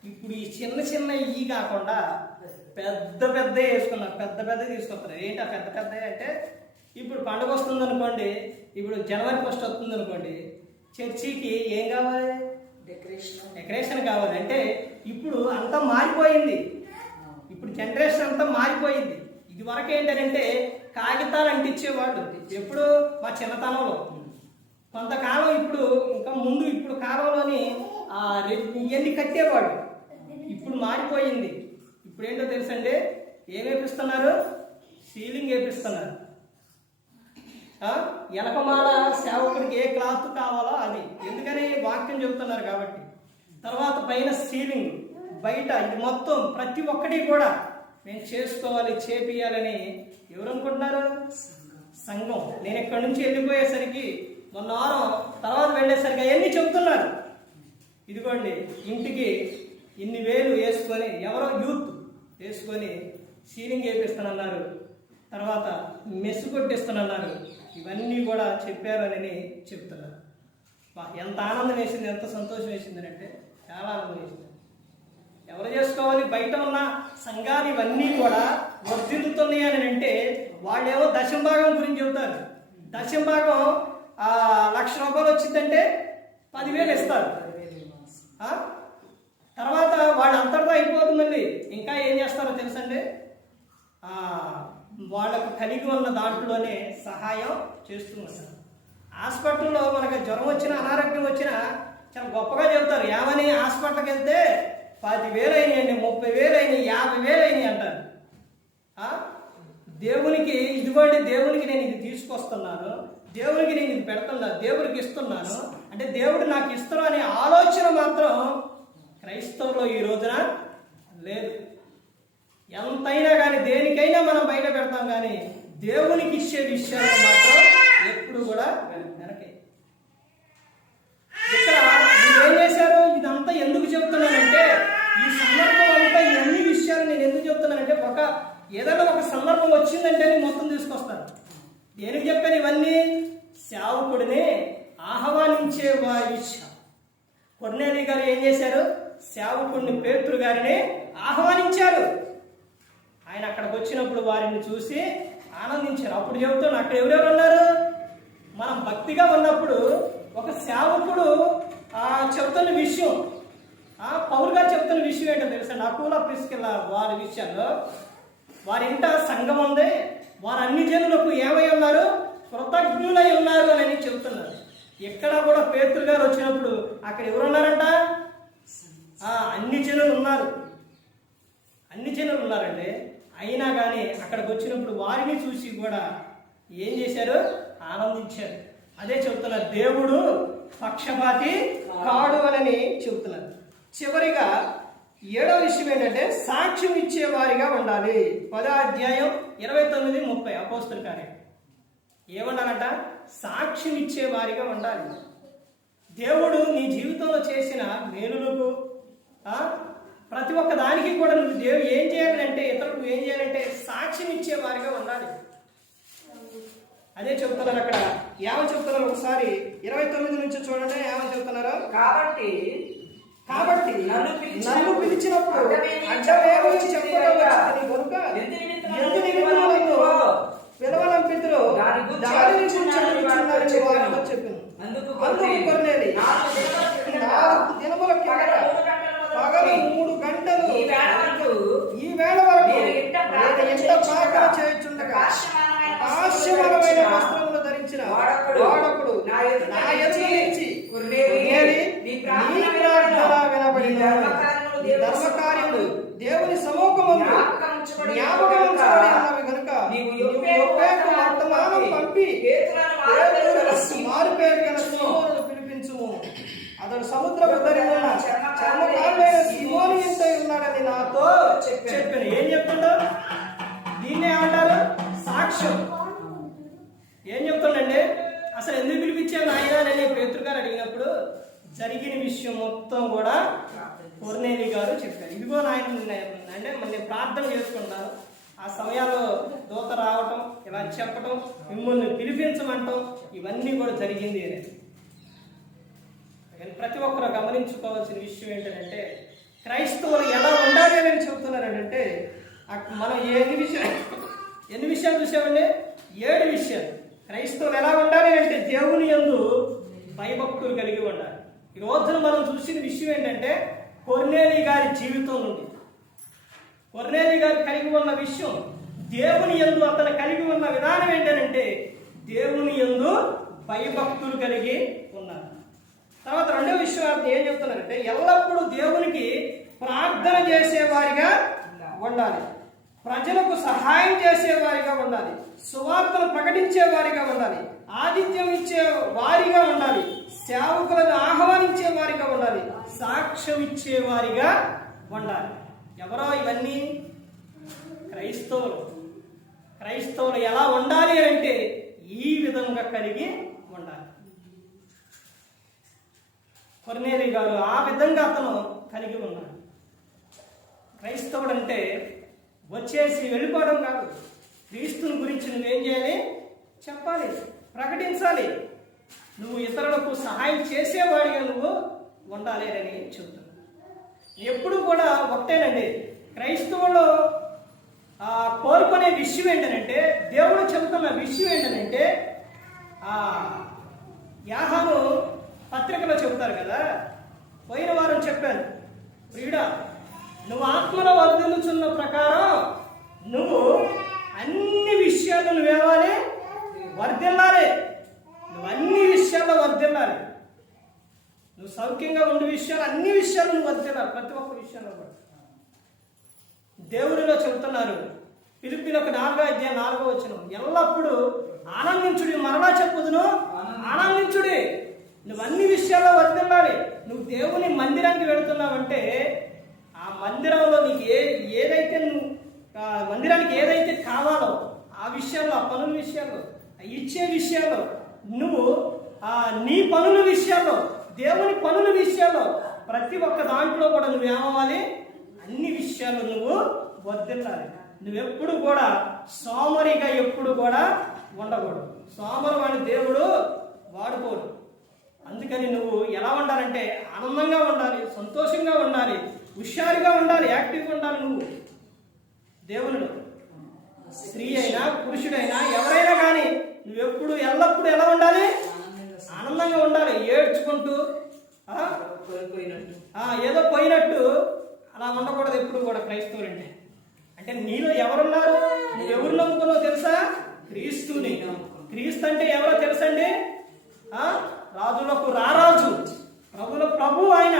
ఇప్పుడు ఈ చిన్న ఈ కాకుండా పెద్ద వేసుకున్నారు, పెద్ద తీసుకొస్తారు. ఏంటి ఆ పెద్ద అంటే ఇప్పుడు పండుగ వస్తుంది అనుకోండి, ఇప్పుడు జనవరి 1 వస్తుంది అనుకోండి, చర్చికి ఏం కావాలి? డెకరేషన్ కావాలి. అంటే ఇప్పుడు అంతా మారిపోయింది, ఇప్పుడు జనరేషన్ అంతా మారిపోయింది. ఇది వరకు ఏంటంటే కాగితాలు అంటించేవాళ్ళు ఎప్పుడు మా చిన్నతనంలో కొంతకాలం, ఇప్పుడు ఇంకా ముందు ఇప్పుడు కాలంలోని ఇవన్నీ కట్టేవాడు. ఇప్పుడు మారిపోయింది. ఇప్పుడు ఏంటో తెలుసండి, ఏం వేపిస్తున్నారు? సీలింగ్ వేపిస్తున్నారు. ఎలకమాల సేవకుడికి ఏ క్లాత్ కావాలో అది, ఎందుకని వాక్యం చెబుతున్నారు కాబట్టి. తర్వాత పైన సీలింగ్, బయట ఇది మొత్తం ప్రతి ఒక్కటి కూడా మేము చేసుకోవాలి, చేపియాలని ఎవరు అనుకుంటున్నారు? సంఘం. నేను ఇక్కడి నుంచి వెళ్ళిపోయేసరికి మొన్న వారం తర్వాత వెళ్ళేసరికి అవన్నీ చెబుతున్నారు. ఇదిగోండి ఇంటికి ఇన్ని వేలు వేసుకొని, ఎవరో యూత్ వేసుకొని సీలింగ్ వేపిస్తానన్నారు, తర్వాత మెస్సు కొట్టిస్తానన్నారు. ఇవన్నీ కూడా చెప్పారని చెప్తున్నారు. ఎంత ఆనందం వేసింది, ఎంత సంతోషం వేసింది అంటే చాలా ఆనందం వేసింది. ఎవరు చేసుకోవాలి? బయట ఉన్న సంఘాలు ఇవన్నీ కూడా వర్ధిల్లుతున్నాయి అని అంటే వాళ్ళేమో దశంభాగం గురించి చెబుతారు. దశంభాగం 1,00,000 రూపాయలు వచ్చిందంటే 10,000 ఇస్తారు. తర్వాత వాళ్ళు అంతటితో అయిపోతుందండి. ఇంకా ఏం చేస్తారో తెలుసండి, వాళ్ళకు కలిగి ఉన్న దాంట్లోనే సహాయం చేస్తూ ఉంటారు. హాస్పిటల్లో మనకు జ్వరం వచ్చినా, అనారోగ్యం వచ్చినా చాలా గొప్పగా చెబుతారు. ఏమని? హాస్పిటల్కి వెళ్తే 10,000 అయినాయండి, 30,000 అయినాయి, 50,000 అయినాయి అంటారు. దేవునికి ఇదిగోండి, దేవునికి నేను ఇది తీసుకొస్తున్నాను, దేవునికి నేను ఇది పెడుతున్నాను, దేవుడికి ఇస్తున్నాను అంటే దేవుడు నాకు ఇస్తాను అనే ఆలోచన మాత్రం క్రైస్తవులో ఈ రోజున లేదు. ఎంతైనా కానీ దేనికైనా మనం బయట పెడతాం, కానీ దేవునికి ఇచ్చే విషయాలు మాత్రం ఎప్పుడు కూడా వెనకే. ఇక్కడ మీరు ఏం చేశారు? ఇదంతా ఎందుకు చెబుతున్నానంటే, ఈ సందర్భం అంతా ఇవన్నీ విషయాలు నేను ఎందుకు చెబుతున్నానంటే, ఏదైనా ఒక సందర్భం వచ్చిందంటే మొత్తం తీసుకొస్తాను. దేనికి చెప్పాను ఇవన్నీ? సేవకుడిని ఆహ్వానించే విషయం. కొర్నేలి గారు ఏం చేశారు? సేవకుడిని పేతురు గారిని ఆహ్వానించారు. ఆయన అక్కడికి వచ్చినప్పుడు వారిని చూసి ఆనందించారు. అప్పుడు చెబుతున్నాను, అక్కడ ఎవరెవరు ఉన్నారు? మనం భక్తిగా ఉన్నప్పుడు ఒక సేవకుడు చెప్తున్న విషయం, పౌలు గారు చెప్తున్న విషయం ఏంటో తెలుసండి. అకూల ప్రిస్కిల్ల వారి విషయాల్లో, వారి ఇంట సంఘం ఉంది, వారు అన్ని జనులకు ఏమై ఉన్నారు? కృతజ్ఞులై ఉన్నారు అని చెబుతున్నారు. ఎక్కడ కూడా పేతురు గారు వచ్చినప్పుడు అక్కడ ఎవరున్నారంట? అన్ని జనులు ఉన్నారు, అన్ని జనులు ఉన్నారండి. అయినా కానీ అక్కడికి వచ్చినప్పుడు వారిని చూసి కూడా ఏం చేశారు? ఆనందించారు. అదే చెబుతున్నారు, దేవుడు పక్షపాతి కాడు అని చెబుతున్నారు. చివరిగా 7వ విషయం ఏంటంటే సాక్ష్యం ఇచ్చేవారిగా ఉండాలి. 10వ అధ్యాయం 29-30 అపోస్తలుల కార్యం. ఏమన్నారంట? సాక్ష్యం ఇచ్చేవారిగా ఉండాలి. దేవుడు నీ జీవితంలో చేసిన మేలులకు ప్రతి ఒక్క దానికి కూడా నువ్వు దేవుడు ఏం చేయాలంటే, ఇతరులకు ఏం చేయాలంటే సాక్ష్యం ఇచ్చేవారిగా ఉండాలి. అదే చెబుతున్నారు అక్కడ. ఏమని చెబుతున్నారు? ఒకసారి 29 నుంచి చూడండి. ఏమని చెబుతున్నారు? కాబట్టి నన్ను పిలిచినప్పుడు అడ్డమేమో చెప్పడం కనుక ఎందు నిమిత్తములకు పిలవనంపితురు దానిని గురించి వారితో చెప్పింది. అందుకు కొర్నేలి 4 దినముల కిందట పగలు 3 గంటలు ఈ వేళ వరకు ఎంత ప్రార్థన చేయుచుండగా ఆశ్చర్యమైన వస్త్రములు ధరించిన వాడొకడు నా ఎదురు నిలిచి, కొర్నేలి, నీ ప్రార్థన వినబడిన ధర్మకార్యములు దేవుని సముఖమందు జ్ఞాపకం ఉంచబడి ఉన్నవి కనుక నీవు యొప్పేకు వర్తమానం పంపి మారుపేరు గల సీమోనును పిలిపించుము. అతడు సముద్రపు ధరిన చర్మకారుడైన సీమోను ఎంతై ఉన్నాడని నాతో చెప్పాను. ఏం చెప్తుండో? దీన్నే ఏమంటారు? సాక్ష్యం. ఏం చెప్తుండండి? అసలు ఎందుకు పిలిపించాను ఆయన అని పేతురు గారు అడిగినప్పుడు జరిగిన విషయం మొత్తం కూడా కొర్నేలి గారు చెప్పారు. ఇదిగో నాయన, అంటే నేను ప్రార్థన చేసుకుంటాను, ఆ సమయాల్లో దూత రావటం, ఇలా చెప్పటం, మిమ్మల్ని పిలిపించమంటాం, ఇవన్నీ కూడా జరిగింది అనేది. ప్రతి ఒక్కరు గమనించుకోవాల్సిన విషయం ఏంటంటే, క్రైస్తవులు ఎలా ఉండాలి అని చెబుతున్నారంటే, మనం ఎన్ని విషయాలు చూసామండి? 7 విషయాలు. క్రైస్తవులు ఎలా ఉండాలి అంటే దేవుని యందు భయభక్తులు కలిగి ఉండాలి. ఈ రోజున మనం చూసిన విషయం ఏంటంటే కొర్నేలి గారి జీవితం నుండి కొర్నేలి గారు కలిగి ఉన్న విషయం, దేవుని యందు అతను కలిగి ఉన్న విధానం ఏంటంటే దేవుని యందు భయభక్తులు కలిగి ఉన్నారు. తర్వాత రెండవ విషయం అతను ఏం చెప్తున్నారంటే ఎల్లప్పుడూ దేవునికి ప్రార్థన చేసేవారిగా ఉండాలి, ప్రజలకు సహాయం చేసేవారిగా ఉండాలి, సువార్తను ప్రకటించేవారిగా ఉండాలి, ఆతిథ్యం ఇచ్చే వారిగా ఉండాలి, సేవకులను ఆహ్వానించే వారిగా ఉండాలి, సాక్ష్యం ఇచ్చేవారిగా ఉండాలి. ఎవరో ఇవన్నీ క్రైస్తవులు. క్రైస్తవులు ఎలా ఉండాలి అంటే ఈ విధంగా కలిగి ఉండాలి. కొర్నేలి గారు ఆ విధంగా అతను కలిగి ఉన్నాడు. క్రైస్తవుడు అంటే వచ్చేసి వెళ్ళిపోవడం కాదు. క్రీస్తుని గురించి నువ్వేం చేయాలి? చెప్పాలి, ప్రకటించాలి. నువ్వు ఇతరులకు సహాయం చేసేవాడిగా నువ్వు ఉండాలి అని చెబుతున్నాను. ఎప్పుడు కూడా ఒకటేనండి, క్రైస్తవులు కోరుకునే విషయం ఏంటంటే, దేవుడు చెబుతున్న విషయం ఏంటంటే, యాహాను పత్రికలో చెబుతారు కదా, పోయిన వారం చెప్పాను, ప్రియుడా నువ్వు ఆత్మలో వర్ధిల్లుచున్న ప్రకారం నువ్వు అన్ని విషయాలు నువ్వేవాలి, వర్ధిల్లాలి. నువ్వు అన్ని విషయాల్లో వర్ధిల్లాలి. నువ్వు సౌఖ్యంగా ఉండే విషయాలు, అన్ని విషయాలు నువ్వు వర్ధిల్లాలి. ప్రతి ఒక్క విషయంలో కూడా దేవునిలో చెబుతున్నారు. ఫిలిప్పీలకు 4:4 ఎల్లప్పుడూ ఆనందించుడి, మరలా చెప్పుదును ఆనందించుడి. నువ్వు అన్ని విషయాల్లో వర్ధిల్లాలి. నువ్వు దేవుని మందిరానికి వెళుతున్నావంటే ఆ మందిరంలో నీకు ఏదైతే నువ్వు మందిరానికి ఏదైతే కావాలో ఆ విషయాల్లో, ఆ పనుల విషయాల్లో, ఇచ్చే విషయాల్లో, నువ్వు నీ పనుల విషయాల్లో, దేవుని పనుల విషయాల్లో ప్రతి ఒక్క దాంట్లో కూడా నువ్వేమవ్వాలి? అన్ని విషయాలు నువ్వు వర్ధిల్లాలి. నువ్వెప్పుడు కూడా సోమరిగా ఎప్పుడు కూడా ఉండకూడదు. సోమరు వాడి దేవుడు వాడుకోడు. అందుకని నువ్వు ఎలా ఉండాలంటే ఆనందంగా ఉండాలి, సంతోషంగా ఉండాలి, హుషారుగా ఉండాలి, యాక్టివ్గా ఉండాలి. నువ్వు దేవునిలో స్త్రీ అయినా పురుషుడైనా ఎవరైనా కానీ నువ్వెప్పుడు ఎల్లప్పుడూ ఎలా ఉండాలి? ఆనందంగా ఉండాలి. ఏడ్చుకుంటూ ఏదో పోయినట్టు అలా ఉండకూడదు ఎప్పుడు కూడా. క్రైస్తవులు అంటే నీలో ఎవరున్నారు? నువ్వు ఎవరు నమ్ముకున్నావు తెలుసా? క్రీస్తుని. క్రీస్తు అంటే ఎవరో తెలుసండి? రాజులకు రారాజు, ప్రభుల ప్రభు ఆయన,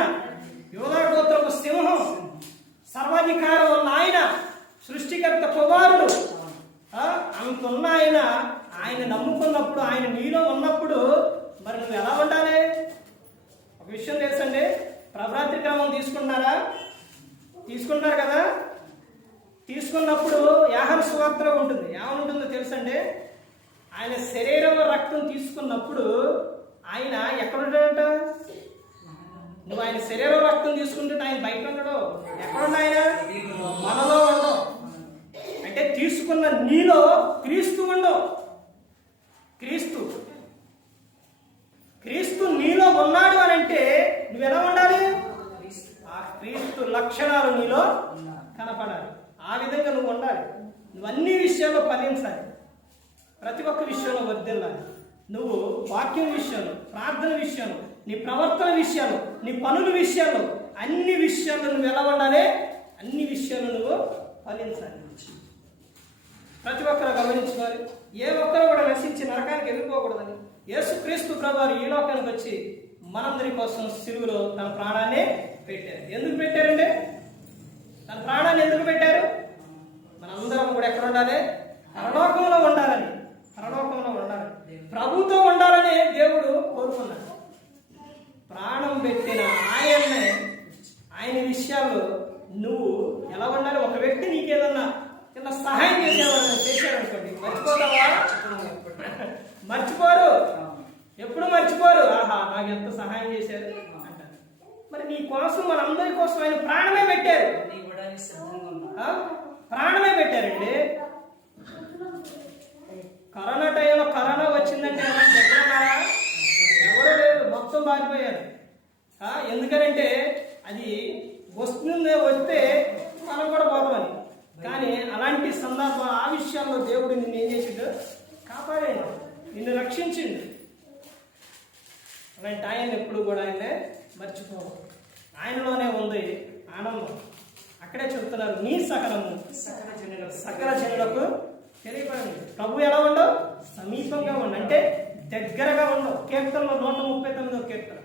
యోధా గోత్రపు సింహం, సర్వాధికారం ఉన్న ఆయన, సృష్టికర్త కుమారుడు. అంతున్న ఆయన నమ్ముకున్నప్పుడు, ఆయన నీలో ఉన్నప్పుడు మరి నువ్వు ఎలా ఉండాలి? ఒక విషయం తెలుసండి, ప్రభరాత్రి క్రమం తీసుకుంటారు కదా. తీసుకున్నప్పుడు యాహాను సువార్తలో ఉంటుంది. ఏమనుంటుందో తెలుసండి? ఆయన శరీరం రక్తం తీసుకున్నప్పుడు ఆయన ఎక్కడుంటాడంట? నువ్వు ఆయన శరీరం రక్తం తీసుకుంటే ఆయన బయట ఉండడు. ఎక్కడున్నా ఆయన? మనలో ఉండవు. అంటే తీసుకున్న నీలో క్రీస్తు ఉండవు. క్రీస్తు నీలో ఉన్నాడు అని అంటే నువ్వు ఎలా ఉండాలి? ఆ క్రీస్తు లక్షణాలు నీలో కనపడాలి. ఆ విధంగా నువ్వు ఉండాలి. నువ్వు అన్ని విషయాల్లో ఫలించాలి, ప్రతి ఒక్క విషయంలో వర్ధిల్లాలి. నువ్వు వాక్యం విషయంలో, ప్రార్థన విషయంలో, నీ ప్రవర్తన విషయాలు, నీ పనుల విషయాలు, అన్ని విషయాల్లో నువ్వు ఎలా ఉండాలి? అన్ని విషయాలు నువ్వు ఫలించాలి. ప్రతి ఒక్కరు గమనించుకోవాలి. ఏ ఒక్కరు కూడా నశించి నరకానికి వెళ్ళిపోకూడదని యేసుక్రీస్తు ప్రభువారు ఈ లోకానికి వచ్చి మనందరి కోసం సిలువలో తన ప్రాణాన్ని పెట్టారు. ఎందుకు పెట్టారంటే, తన ప్రాణాన్ని ఎందుకు పెట్టారు? మనందరం కూడా ఎక్కడ ఉండాలి? పరలోకంలో ఉండాలని. ప్రభుతో ఉండాలని దేవుడు కోరుకున్నాడు. ప్రాణం పెట్టిన ఆయన విషయాల్లో నువ్వు ఎలా ఉండాలి? ఒక వ్యక్తి నీకేదన్నా చిన్న సహాయం చేశారనుకోండి, మర్చిపోతావా? మర్చిపోరు, ఎప్పుడు మర్చిపోరు. ఆహా, నాకు ఎంత సహాయం చేశారు అంటారు. మరి నీ కోసం, మనందరి కోసం ఆయన ప్రాణమే పెట్టారు. ప్రాణమే పెట్టారండి. కరోనా టైంలో కరోనా వచ్చిందంటే ఎక్కడున్నారా? ఎవరో లేదు, మొత్తం పారిపోయారు. ఎందుకనంటే అది వస్తే మనం కూడా పోతామని. కానీ అలాంటి సందర్భం, ఆ విషయాల్లో దేవుడు నిన్ను ఏం చేసాడు? కాపాడాడు, నిన్ను రక్షించిండు. అలాంటి ఆయన ఎప్పుడు కూడా ఆయనే మర్చిపోవు. ఆయనలోనే ఉంది ఆనందం. అక్కడే చెబుతున్నారు, నీ సకలము సకల జనులకు తెలియబడింది. ప్రభు ఎలా ఉండవు? సమీపంగా ఉండు, అంటే దగ్గరగా ఉండవు. కీర్తనలో 139వ కీర్తన,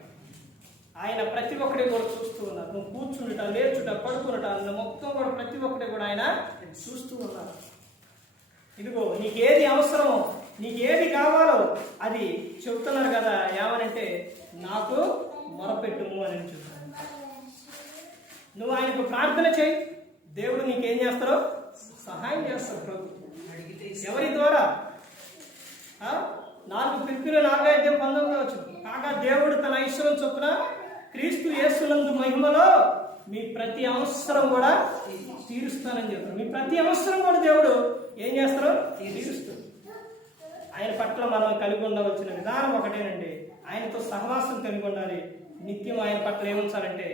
ఆయన ప్రతి ఒక్కటి కూడా చూస్తూ ఉన్నారు. నువ్వు కూర్చుంట, లేచుట, పడుకునుట, మొత్తం కూడా ప్రతి ఒక్కటి కూడా ఆయన చూస్తూ ఉన్నారు. ఇదిగో నీకేది అవసరమో, నీకేది కావాలో అది చెబుతున్నారు కదా. ఏమనంటే నాకు మొరపెట్టుము అని చెప్తాను. నువ్వు ఆయనకు ప్రార్థన చేయి, దేవుడు నీకేం చేస్తారో సహాయం చేస్తాడు. ప్రభు ఎవరి ద్వారా? 4 Filippీయులు 4:19 కాగా దేవుడు తన ఐశ్వర్యం చొప్పున క్రీస్తు యేసునందు మహిమలో మీ ప్రతి అవసరం కూడా తీరుస్తానని చెప్తారు. మీ ప్రతి అవసరం కూడా దేవుడు ఏం చేస్తారో తీరుస్తుంది. ఆయన పట్ల మనం కలిగి ఉండవలసిన విధానం ఒకటేనండి, ఆయనతో సహవాసం కలిగి ఉండాలి. నిత్యం ఆయన పట్ల ఏముంచాలంటే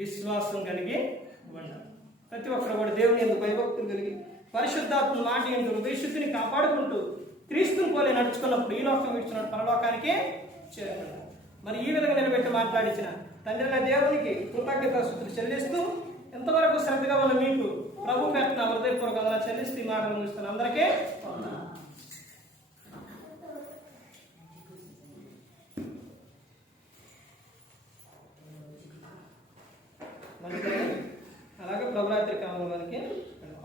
విశ్వాసం కలిగి ఉండాలి. ప్రతి ఒక్కరు కూడా దేవుని యందు భయభక్తులు కలిగి పరిశుద్ధాత్మ మాట యందు హృదయశుద్ధిని కాపాడుకుంటూ క్రీస్తుని పోలే నడుచుకున్నప్పుడు ఈ లోకం విడిచిన పరలోకానికి చేరుకుంటాం. మరి ఈ విధంగా నిలబెట్టి మాట్లాడించిన తండ్రి దేవునికి కృతజ్ఞతాస్తుతులు చెల్లిస్తూ, ఎంతవరకు శ్రద్ధగా ఉన్న మీకు ప్రభు పెట్టిన హృదయపూర్వకంగా చెల్లిస్తూ ఈ మాటలు ముగిస్తున్న అందరికీ అలాగే ప్రభురాత్రి కాలంలోనికి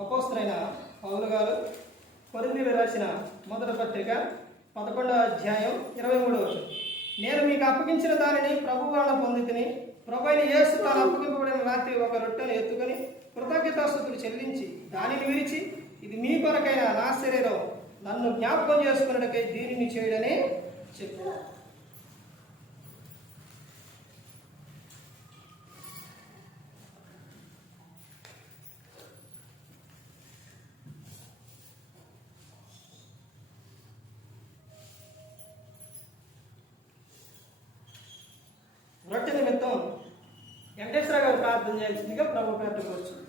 అపోస్తలైన పౌలు గారు కొరింథీయులకు రాసిన మొదటి పత్రిక 11వ అధ్యాయం 23వ వచనం, నేను మీకు అప్పగించిన దానిని ప్రభు వలన పొందితిని. ప్రభు అయిన యేసు తాను అప్పగింపబడిన రాత్రి ఒక రొట్టెను ఎత్తుకొని కృతజ్ఞతాస్తుతులు చెల్లించి దానిని విరిచి, ఇది మీ కొరకైన నా శరీరం, నన్ను జ్ఞాపకం చేసుకున్నకై దీనిని చేయడని చెప్పారు. రొట్టె నిమిత్తం వెంకటేశ్వర గారు ప్రార్థన చేయాల్సిందిగా ప్రభు పేరుకు వచ్చింది.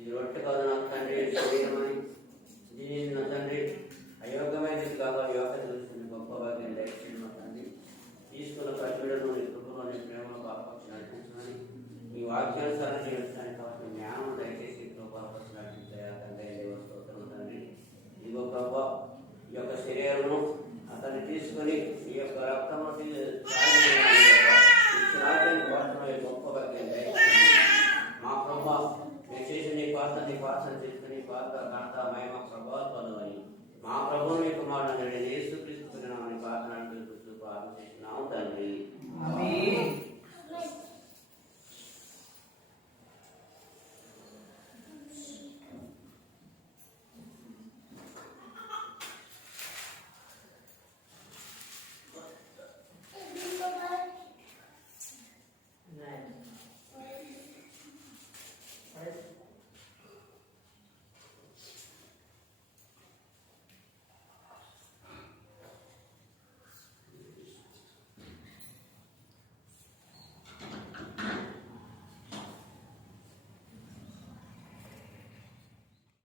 ఇది రొట్టె కాదు నా తండ్రి శరీరమని, దీనిని నా తండ్రి అయోగ్యమైన కాగా యోగ్యత చూస్తుంది గొప్ప భాగ్యం దయచేయండి మా తండ్రి. తీసుకున్న ప్రజలను నీ కృపలో నీ ప్రేమలో బాపక్షి నడిపించమని, నీ వాక్యానుసారం జీవించడానికి కావాల్సిన జ్ఞానం దయచేసి బాపక్షి నడిపించాయా తండ్రి. స్తోత్రం తండ్రి. ఇదిగో ప్రభా, ఈ యొక్క శరీరము అతన్ని తీసుకొని ఈ యొక్క రక్తంలో గొప్ప భాగ్యం దయచేయండి మా ప్రభా. మేము చేసిన నీ పాత్ర చేసుకుని పాత్ర ఘనత మహిమ ప్రభావాలు పొందమని మా ప్రభువు మీ కుమారుడు యేసుక్రీస్తు పాత్ర ప్రార్థన చేస్తున్నాము తండ్రి.